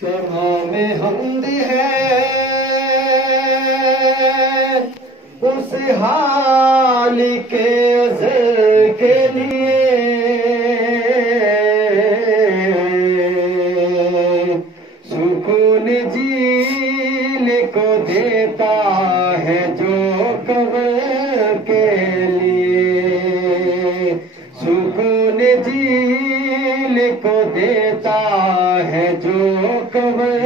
تمام حمد ہے اس حال کے ازل کے لیے سکون جیل کو دیتا ہے جو قبر کے لیے سکون جیل کو دیتا ہے جو قبر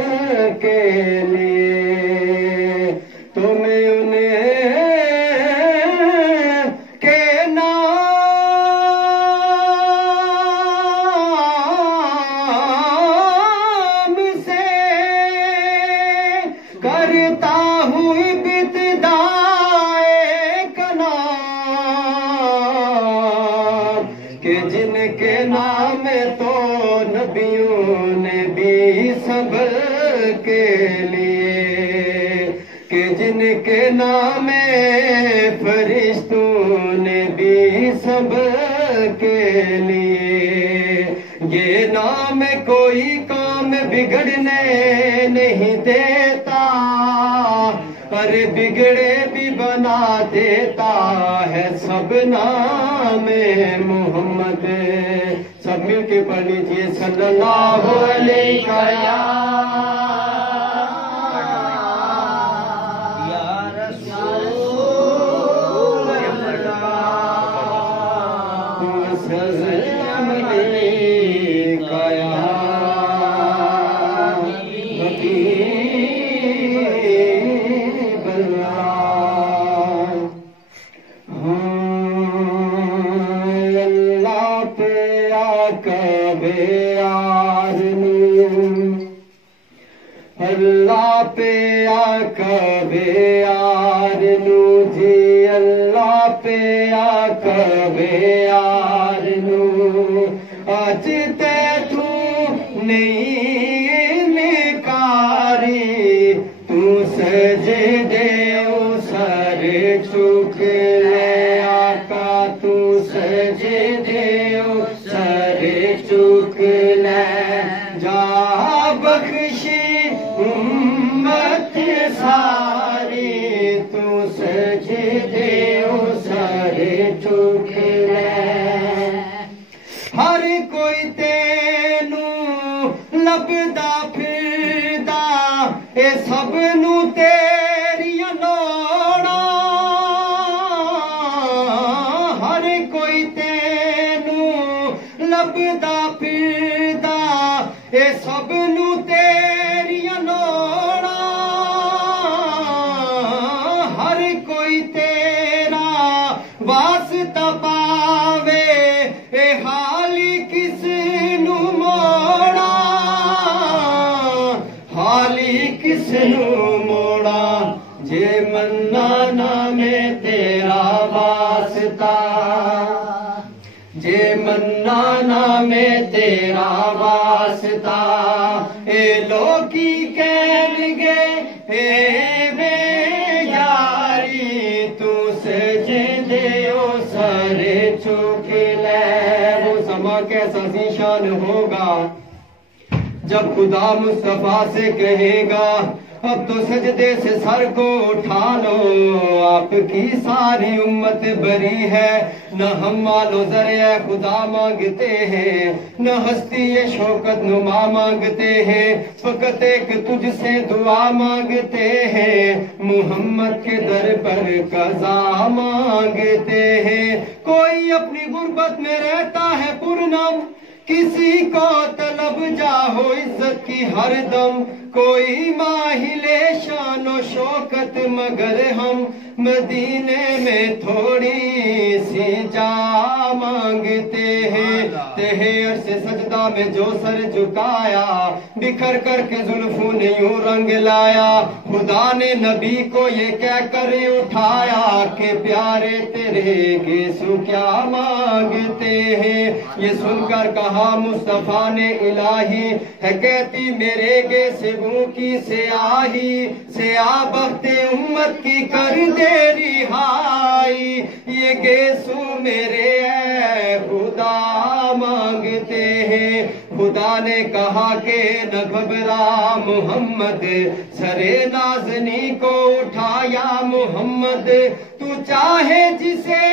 کے لیے تمہیں انہیں کے نام سے کرتا ہوں ابتدائے کلام کہ جن کے نام تو نبیوں نے بھی صبر کے لیے کہ جن کے نام فرشتوں نے بھی صبر کے لیے یہ نام کوئی کام بگڑنے نہیں دیتا پر بگڑے بھی بنا دیتا ہے سب نام محمد سب مل کے پڑھ لیجیے صلی اللہ علیہ اللہ پہ آقا بے یار نو جی اللہ پہ آقا بے یار نو آج تے تو نہیں نکاری تو سجدے سر چک لے آقا تو سجدے سر چک لے جا بخشی امت ساری تو سجدے سر چک لے ہر کوئی تینو لبدا پھردا اے سب نو تیریاں لوڑاں ہر کوئی تینو لبدا پھردا اے سب نو تیریاں لوڑاں ہر کوئی تیرا واسطہ پاوے اے حالی کس نو موڑا حالی کس نو موڑا جے منانا میں تیرا واسطہ جے منانا میں تیرا واسطہ اے لوگی کہن گے اے بے یاری تو سجدے سر چک لے وہ سما کیسا ذیشان ہوگا جب خدا مصطفیٰ سے کہے گا اب تو سجدے سے سر کو اٹھا لو آپ کی ساری امت بری ہے نہ ہم مال و ذریعہ خدا مانگتے ہیں نہ ہستی شوکت نما مانگتے ہیں فقط ایک تجھ سے دعا مانگتے ہیں محمد کے در پر قضا مانگتے ہیں کوئی اپنی غربت میں رہتا ہے پرنم کسی کو طلب جاہو عزت کی ہر دم کوئی ماہل شان و شوکت مگر ہم مدینے میں تھوڑی سی جا مانگتے ہیں تہے عرص سجدہ میں جو سر جھکایا بکھر کر کے زلفوں نے یوں رنگ لایا خدا نے نبی کو یہ کہہ کر اٹھایا کہ پیارے تیرے گیسو کیا مانگتے ہیں یہ سن کر کہا مصطفیٰ نے الہی ہے کہتی میرے گیسوں کی سیاہی سیاہ بخت امت کی کر دے رہائی یہ گیسو میرے اے خدا مانگتے ہیں خدا نے کہا کہ نہ گھبرا محمد، سرے نازنی کو اٹھایا محمد، تو چاہے جسے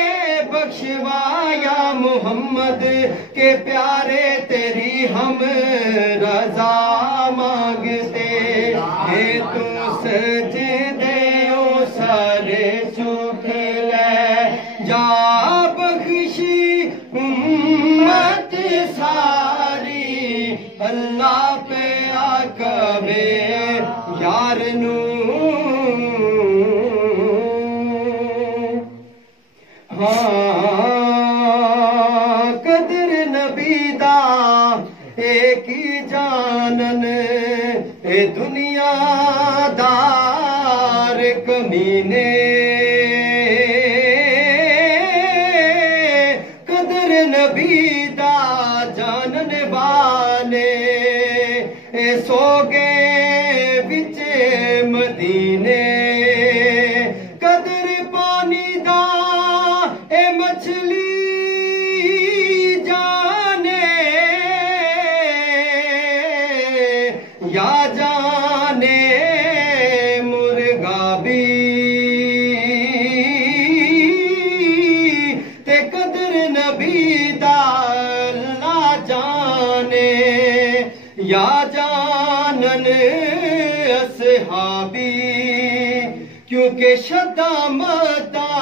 بخشوایا محمد، کہ پیارے تیری ہم رضا مانگتے ہیں، تو سجدے او سر چک لے جا، بخشی امت ساری اللہ پہ آکوے یار نو۔ ہاں قدر نبی دا ایک ہی جانن، اے دنیا دار کمینے، قدر نبی دا جانن والے سو گئے وچ مدینے، قدر پانی دا اے مچھلی جانے، یا جانے مرغا بھی، تے قدر نبی دا اللہ جانے، یا جانن اصحابی، کیونکہ شدہ مدہ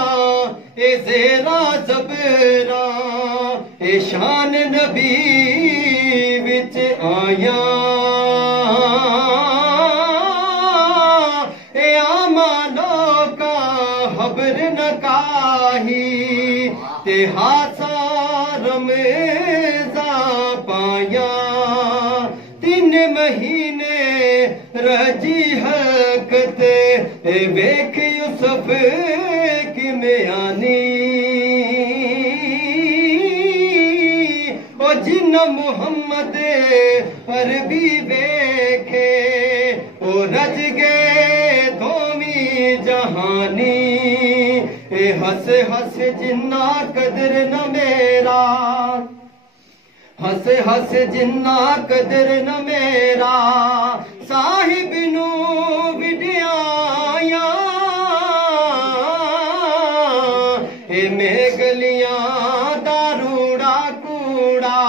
اے زیرہ زبرہ اے شان نبی وچ آیاں، اے آمانوں کا حبر نکاہی، تے ہاسا رمضان پایاں، 3 مہینے رجی حرکت ویکھ یوسف کیویں آنی، او جنہ محمد عربی ویکھے او رج گئے دومی جہانی، اے ہس ہس جنہ قدر نہ میرا، ہس ہس جنہ قدر نہ میرا، صاحب نو وڈیایا، اے میں گلیاں دا روڑا کوڑا،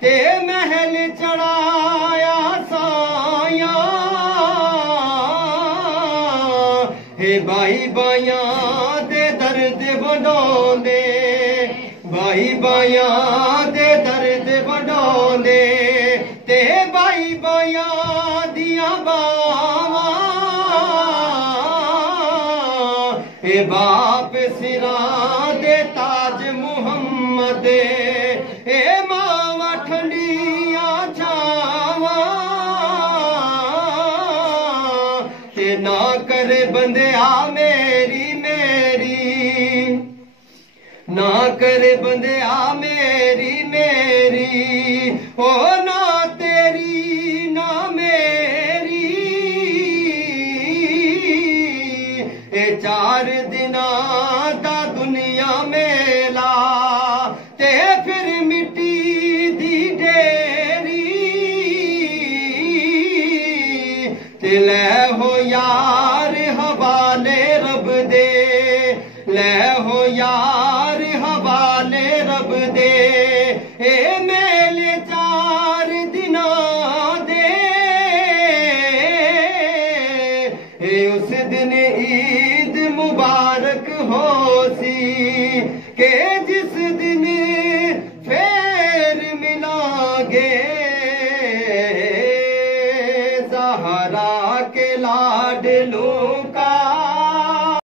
تے محل چڑھایا سایاں، اے بائی بائیاں دے درد وڈاوندے، بائی بائیاں دے درد وڈاوندے، تے بائی بائیاں دیاں باواں، اے باپ سراں دے تاج محمد، اے ماواں ٹھنڈیاں چھاواں، تے نہ کرے بندیا میری میری، نہ کرے بندیا میری میری، او نہ تیری نہ میری، اے 4 دناں دا دنیا میلا، تے پھر مٹی دی ڈیری، تے لے ہو یار حوالے رب دے، لے ہو یار حوالے رب دے، اے میلے 4 دناں دے، اے اس دن عید مبارک ہو سی، کہ جس دن پھر ملا گے زہرا کے لاڈلوں